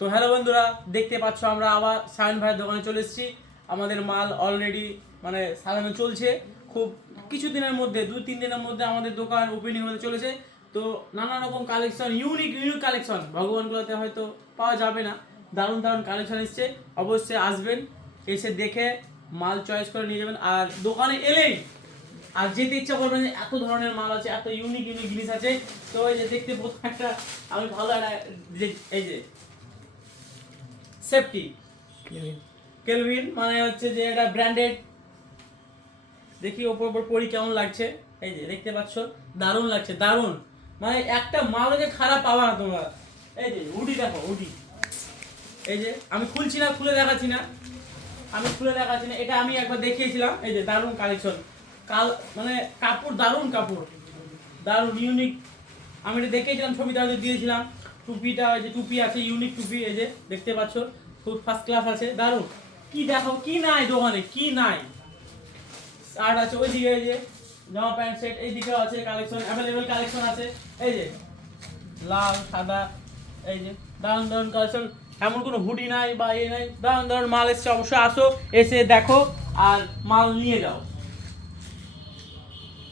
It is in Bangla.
তো হ্যালো বন্ধুরা, দেখতে পাচ্ছ আমরা আবার সায়ন ভাইয়ের দোকানে চলে এসেছি। আমাদের মাল অলরেডি মানে সাজানো চলছে। খুব কিছুদিনের মধ্যে 2-3 দিনের মধ্যে আমাদের দোকান ওপেনিং হতে চলেছে। তো নানা রকম কালেকশন, ইউনিক কালেকশন ভগবানগুলোতে হয়তো পাওয়া যাবে না। দারুণ দারুণ কালেকশন এসছে, অবশ্যই আসবেন, এসে দেখে মাল চয়েস করে নিয়ে যাবেন। আর দোকানে এলেই আর যেতে ইচ্ছা করবেন যে এত ধরনের মাল আছে, এত ইউনিক জিনিস আছে। তো এই যে দেখতে প্রথম একটা আমি ভালো একটা এই যে সেফটি কেলভিন মানে হচ্ছে যে এটা ব্র্যান্ডেড। দেখি ওপর ওপর পরি কেমন লাগছে। এই যে দেখতে পাচ্ছ, দারুণ লাগছে, দারুণ। মানে একটা মালও যে খারাপ পাবা না তোমরা। এই যে উডি দেখো, উডি। এই যে আমি খুলছি না, খুলে দেখাচ্ছি না, এটা আমি একবার দেখিয়েছিলাম। এই যে দারুণ কালেকশন, মানে কাপড়, দারুণ কাপড়, দারুণ ইউনিক। আমি এটা দেখিয়েছিলাম, ছবিটা দিয়েছিলাম। টুপিটা, এই যে টুপি আছে, ইউনিক টুপি, এই যে দেখতে পাচ্ছ, খুব ফার্স্ট ক্লাস আছে, দারুণ। কি দেখো, কি নাই দোকানে, কি নাই। শার্ট আছে ওইদিকে, এই যে জামা প্যান্ট সেট এইদিকেও আছে, কালেকশন অ্যাভেলেবেল কালেকশন আছে। এই যে লাল সাদা, এই যে দারুণ দারুণ কালেকশন। এমন কোনো হুডি নাই বা নাই, দারুণ দারুণ মাল এসছে। অবশ্যই আসো, এসে দেখো আর মাল নিয়ে যাও।